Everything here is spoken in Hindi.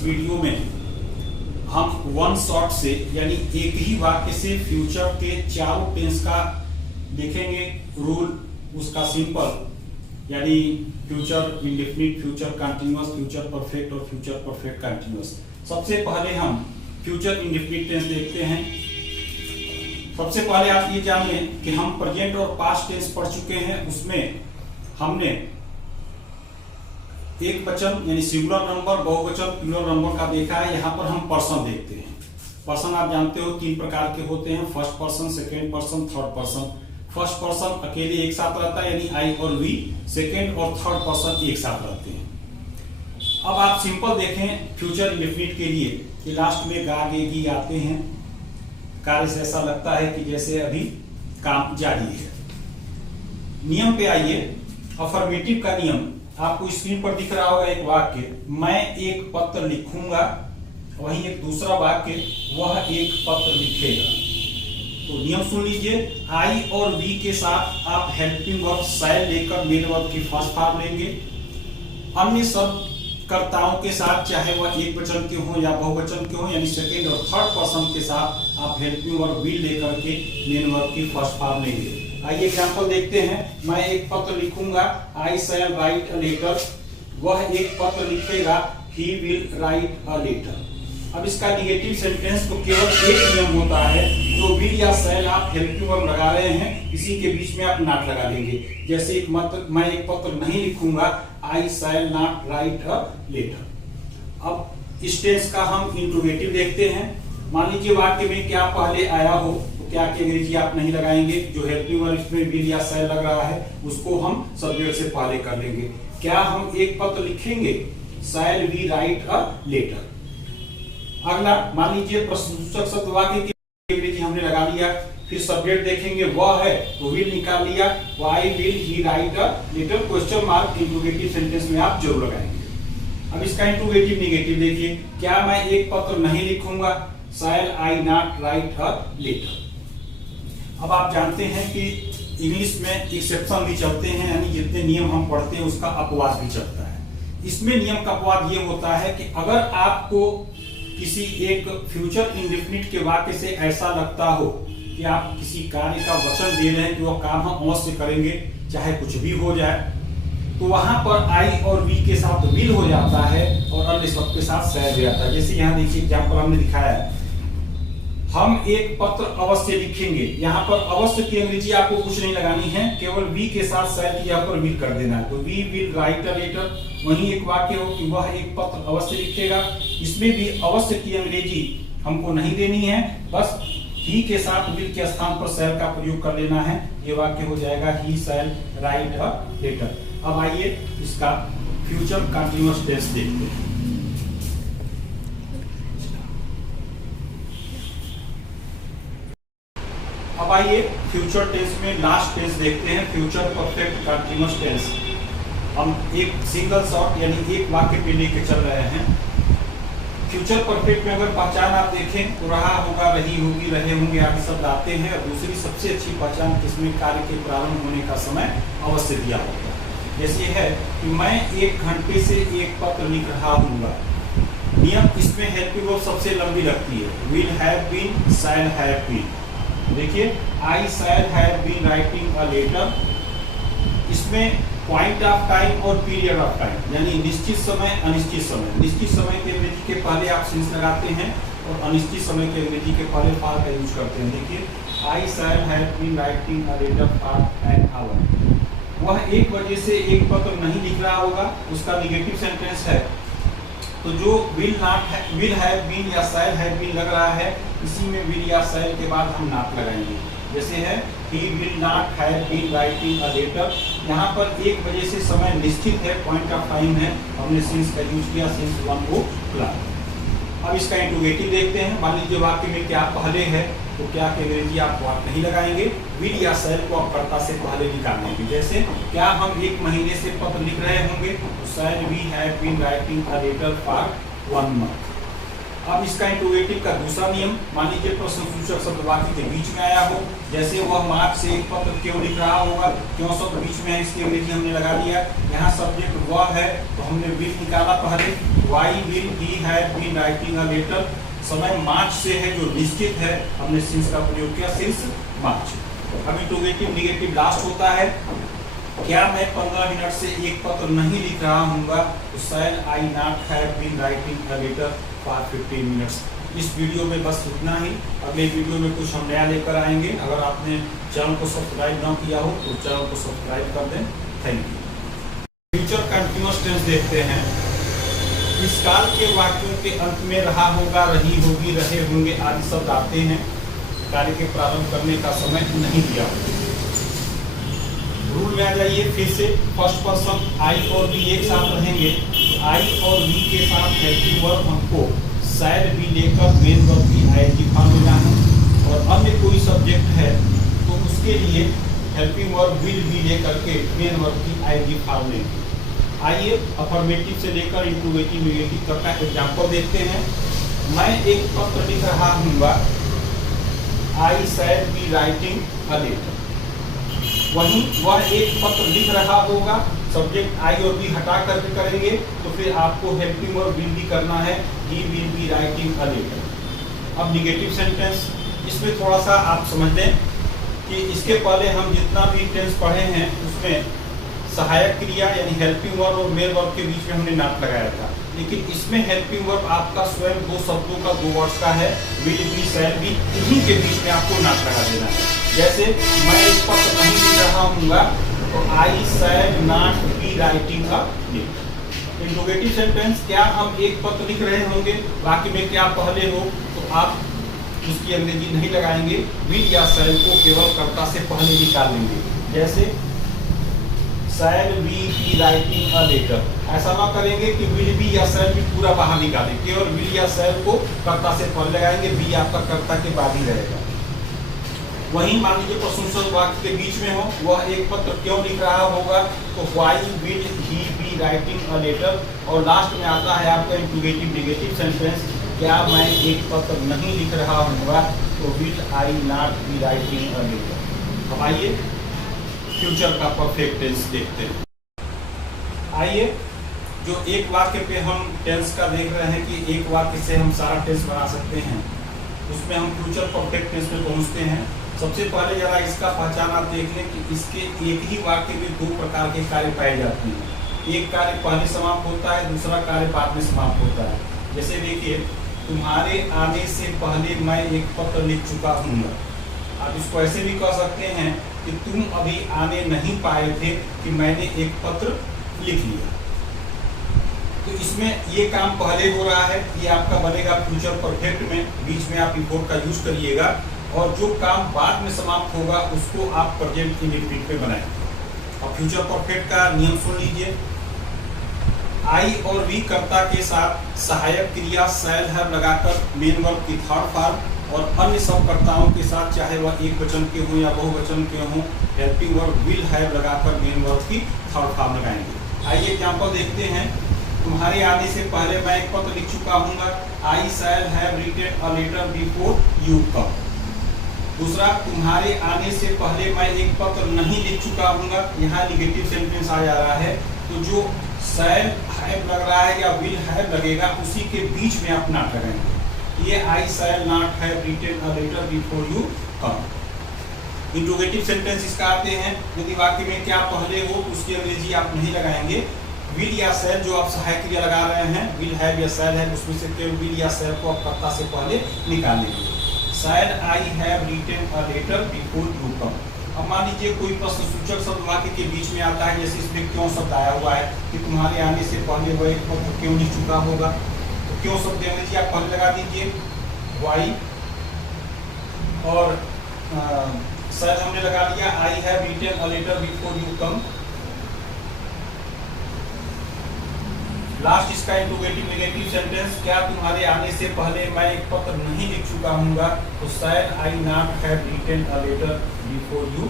इस वीडियो में हम वन शॉट से यानी एक ही वाक्य से फ्यूचर के चारों टेंस का देखेंगे रूल, उसका सिंपल यानी future indefinite, future continuous, future perfect और फ्यूचर परफेक्ट कंटीन्यूअस। सबसे पहले हम फ्यूचर इंडेफिनिट टेंस देखते हैं। सबसे पहले आप ये जान लें कि हम प्रेजेंट और पास्ट टेंस पढ़ चुके हैं, उसमें हमने एक वचन यानी सिंगुलर नंबर, बहुवचन, प्लूरल नंबर का देखा है। यहाँ पर हम पर्सन देखते हैं। पर्सन आप जानते हो तीन प्रकार के होते हैं, first person, second person, third person. First person अकेले एक साथ रहता है यानी आई और वी, सेकेंड और थर्ड पर्सन एक साथ रहते हैं। अब आप सिंपल देखें फ्यूचर इंडेफिनिट के लिए कि लास्ट में गा गे गी आते हैं। कार्य से ऐसा लगता है कि जैसे अभी काम जारी है। नियम पे आइए। अफर्मेटिव का नियम आपको स्क्रीन पर दिख रहा होगा। एक वाक्य, मैं एक पत्र लिखूंगा, वहीं एक दूसरा वाक्य, वह एक पत्र लिखेगा। तो नियम सुन लीजिए। आई और वी के साथ आप हेल्पिंग वर्ब शैल लेकर मेन वर्ब की फर्स्ट फॉर्म लेंगे। अन्य सब कर्ताओं के साथ, चाहे वह एक वचन के हो या बहुवचन के हो, यानी सेकेंड और थर्ड पर्सन के साथ आप हेल्पिंग वर्ब विल लेकर के मेन वर्ब की फर्स्ट फॉर्म लेंगे। आइए एग्जांपल देखते हैं। मैं एक पत्र लिखूंगा, I shall write a letter, वह एक पत्र लिखेगा, he will write a letter. अब इसका निगेटिव सेंटेंस तो केवल एक नियम होता है, जो विल या शैल आप हेल्पिंग वर्ब लगा रहे हैं, इसी के बीच में आप नॉट लगा देंगे। जैसे मैं एक पत्र नहीं लिखूंगा, I shall not write a letter. अब इस टेंस का हम इंट्रोगेटिव देखते हैं। मान लीजिए वाक्य में क्या पहले आया हो, क्या की अंग्रेजी आप नहीं लगाएंगे। जो हेल्पिंग वर्ब इसमें विल या शैल लग रहा है, उसको हम सब्जेक्ट से पहले कर लेंगे। क्या हम एक पत्र लिखेंगे, shall we write a letter. अगला मान लीजिए प्रश्नसूचक शब्द वाक्य की अंग्रेजी हमने लगा लिया, फिर सब्जेक्ट देखेंगे वह है तो विल निकाल लिया, why will he write a letter, question mark interrogative sentence में आप जरूर लगाएंगे। अब इसका इंट्रोगेटिव निगेटिव देखिए। क्या मैं एक पत्र नहीं लिखूंगा, शैल आई नॉट राइट अ लेटर। अब आप जानते हैं कि इंग्लिश में एक्सेप्शन भी चलते हैं, यानी जितने नियम हम पढ़ते हैं उसका अपवाद भी चलता है। इसमें नियम का अपवाद ये होता है कि अगर आपको किसी एक फ्यूचर इंडेफिनिट के वाक्य से ऐसा लगता हो कि आप किसी कार्य का वचन दे रहे हैं कि वह काम हम अवश्य करेंगे, चाहे कुछ भी हो जाए, तो वहां पर आई और वी के साथ विल हो जाता है और अन्य सब के साथ शैल हो जाता है। जैसे यहाँ देखिए एग्जाम्पल हमने दिखाया है, हम एक पत्र अवश्य लिखेंगे। यहाँ पर अवश्य की अंग्रेजी आपको कुछ नहीं लगानी है, केवल वी के साथ शैल की यहाँ पर विल कर देना है। तो we will write a letter. वहीं एक वाक्य हो कि वह एक पत्र अवश्य लिखेगा, इसमें भी अवश्य की अंग्रेजी हमको नहीं देनी है, बस ही के साथ विल के स्थान पर शैल का प्रयोग कर लेना है। ये वाक्य हो जाएगा ही शैल राइट अ लेटर। अब आइए इसका फ्यूचर कंटीन्यूअस टेंस देखते हैं। अब आइए फ्यूचर टेंस में लास्ट टेंस देखते हैं, फ्यूचर परफेक्ट कंटीन्यूअस टेंस। हम एक सिंगल शॉट यानी एक वाक्य पे लेके चल रहे हैं। फ्यूचर परफेक्ट में अगर पहचान आप देखें तो रहा होगा, रही होगी, रहे होंगे आदि शब्द आते हैं। और दूसरी सबसे अच्छी पहचान किसमें, कार्य के प्रारंभ होने का समय अवश्य दिया होगा। जैसे है कि मैं 1 घंटे से एक पत्र लिख रहा हूँ। नियम इसमें हेल्पिंग वर्ब सबसे लंबी लगती है, will have been, shall have been. देखिए I shall have been writing a letter. इसमें पॉइंट ऑफ टाइम और पीरियड ऑफ टाइम यानी निश्चित समय, अनिश्चित समय। निश्चित समय के अंग्रेजी के पहले आप सिंस लगाते हैं और अनिश्चित समय के अंग्रेजी के पहले फॉर का यूज करते हैं। देखिए I shall have been writing a letter for an hour. वह 1 बजे से एक पत्र नहीं लिख रहा होगा, उसका निगेटिव सेंटेंस है। तो जो विल हैव बीन या शैल हैव बीन लग रहा है, इसी में विल या शैल के बाद हम नॉट लगाएंगे। जैसे है he will not have been writing a letter। यहाँ पर 1 बजे से समय निश्चित है, पॉइंट ऑफ टाइम है, हमने सिंस का यूज किया, सिंस 1 को क्लास। अब इसका इंट्रोगेटिव देखते हैं। मान लीजिए वाक्य में क्या पहले है, तो क्या की अंग्रेजी आप नहीं लगाएंगे, विल या शैल को आप कर्ता से पहले निकालेंगे। जैसे क्या हम 1 महीने से पत्र लिख रहे होंगे, तो shall we have been writing a letter for 1 month. अब इसका इंट्रोगेटिव का दूसरा नियम, मान लीजिए प्रश्नसूचक शब्द वाक्य के बीच में आया हो। जैसे वह मार्च से एक पत्र क्यों लिख रहा होगा, क्यों शब्द बीच में है, इसकी अंग्रेजी हमने लगा दिया। यहाँ सब्जेक्ट वह है तो हमने विल निकाला पहले, why will he have been writing a letter. समय मार्च से है जो निश्चित है, हमने सिंस का प्रयोग किया, सिंस मार्च। अब इंट्रोगेटिव नेगेटिव लास्ट होता है। क्या मैं 15 मिनट से एक पत्र नहीं लिख रहा हूँगा, तो शायद I not have been writing a letter for 15 minutes. इस वीडियो में बस इतना ही। अगले वीडियो में कुछ हम नया लेकर आएंगे। अगर आपने चैनल को सब्सक्राइब ना किया हो तो चैनल को सब्सक्राइब कर दें। Thank you. Future continuous tense देखते हैं। इस काल के वाक्यों के अंत में रहा होगा, रही होगी, रहे होंगे आदि शब्द आते हैं। कार्य के प्रारंभ करने का समय नहीं दिया। रूल में आ जाइए फिर से। फर्स्ट पर्सन आई और वी एक साथ रहेंगे, आई और वी के साथ हेल्पिंग वर्ब हमको शायद भी लेकर मेन वर्ब की आईएनजी फॉर्म लेना है, और अन्य कोई सब्जेक्ट है तो उसके लिए हेल्पिंग वर्ब विल भी लेकर के मेन वर्ब की आईएनजी फॉर्म लेंगे। आइए अफर्मेटिव से लेकर इंट्रोगेटिव नेगेटिव तक का एग्जाम्पल देखते हैं। मैं एक पत्र लिख रहा हूँगा, I shall be writing a letter. वहीं वह एक पत्र लिख रहा होगा, सब्जेक्ट आई और बी हटा करके करेंगे तो फिर आपको हेल्पिंग वर्ब विल भी करना है, he will be writing a letter. अब निगेटिव सेंटेंस, इसमें थोड़ा सा आप समझ लें कि इसके पहले हम जितना भी टेंस पढ़े हैं उसमें सहायक क्रिया यानी हेल्पिंग वर्ब और मेन वर्ब के बीच में हमने नॉट लगाया था, लेकिन इसमें हेल्पिंग वर्ब आपका स्वयं दो शब्दों का, दो वर्ड्स का है, विल बी शैल बी, इन्हीं के बीच में आपको नॉट लगा देना है। जैसे मैं एक पत्र नहीं लिख रहा हूँगा तो I shall not be writing a letter. Interrogative sentence, क्या हम एक पत्र लिख रहे होंगे, वाक्य में क्या पहले हो तो आप उसकी अंग्रेजी नहीं लगाएंगे, विल या शैल को केवल कर्ता से पहले निकाल लेंगे। जैसे shall we be writing a letter, ऐसा ना करेंगे कि विल बी या शैल बी पूरा बाहर निकालें, केवल विल या शैल को कर्ता से पहले लगाएंगे, बी आपका कर्ता के बाद ही रहेगा। वहीं मान लीजिए प्रश्नोत्तर वाक्य के बीच में हो, वह एक पत्र क्यों लिख रहा होगा तो why will he be writing a letter, और लास्ट में आता है आपका इंट्रोगेटिव नेगेटिव सेंटेंस, क्या मैं एक पत्र नहीं लिख रहा हूँगा तो will I not be writing a letter. अब आइए फ्यूचर का परफेक्ट टेंस देखते हैं। आइए जो एक वाक्य पे हम टेंस का देख रहे हैं कि एक वाक्य से हम सारा टेंस बना सकते हैं, उसमें हम फ्यूचर परफेक्ट टेंस में पहुंचते हैं। सबसे पहले जरा इसका पहचान आप देख लें कि इसके एक ही वाक्य में दो प्रकार के कार्य पाए जाते हैं। एक कार्य पहले समाप्त होता है, दूसरा कार्य बाद में समाप्त होता है। जैसे देखिए, तुम्हारे आने से पहले मैं एक पत्र लिख चुका हूँ। आप इसको ऐसे भी कह सकते हैं कि तुम अभी आने नहीं पाए थे कि मैंने एक पत्र लिख लिया। तो इसमें ये काम पहले हो रहा है, ये आपका बनेगा फ्यूचर परफेक्ट में, बीच में आप इम्पोर्ट का यूज करिएगा, और जो काम बाद में समाप्त होगा उसको आप प्रेजेंट इंडेफिनिट पे बनाएंगे। अब फ्यूचर परफेक्ट का नियम सुन लीजिए। आई और वी कर्ता के साथ सहायक क्रिया शैल हैव लगाकर मेन वर्ब की थर्ड फॉर्म, और अन्य सब कर्ताओं के साथ चाहे वह एक वचन के हों या बहुवचन के हों, हेल्पिंग वर्ब विल हैव लगाकर मेन वर्ब की थर्ड फॉर्म लगाएंगे। आइए एग्जांपल देखते हैं। तुम्हारे आने से पहले मैं एक पत्र लिख चुका हूँगा, I shall have written a letter before you come. दूसरा, तुम्हारे आने से पहले मैं एक पत्र नहीं लिख चुका हूँगा, यहाँ निगेटिव सेंटेंस आ जा रहा है, तो जो शैल हैव लग रहा है या विल हैव लगेगा उसी के बीच में आप नॉट लगाएंगे। ये I shall not have written a letter before you come. Interrogative sentence इसका आते हैं, यदि वाक्य में क्या पहले हो उसकी अंग्रेजी आप नहीं लगाएंगे। विल या शैल जो आप सहायक क्रिया लगा रहे हैं, विल हैव या शैल है, उसमें से केवल विल या शैल को आप कर्ता से पहले निकालेंगे। Shall I have written a letter before you come. अब मान लीजिए कोई प्रश्न सूचक शब्द वाक्य के बीच में आता है, जैसे इसमें क्यों शब्द आया हुआ है कि तुम्हारे आने से पहले वह एक पत्र क्यों लिख चुका होगा, तो क्यों शब्द अंग्रेजी आप पहले लगा दीजिए, वाई, और शैल हमने लगा दिया I have written a letter before you come. Last इसका इंट्रोगेटिव नेगेटिव सेंटेंस, क्या तुम्हारे आने से पहले मैं एक पत्र नहीं लिख चुका हूँगा तो शायद I not have written a letter before you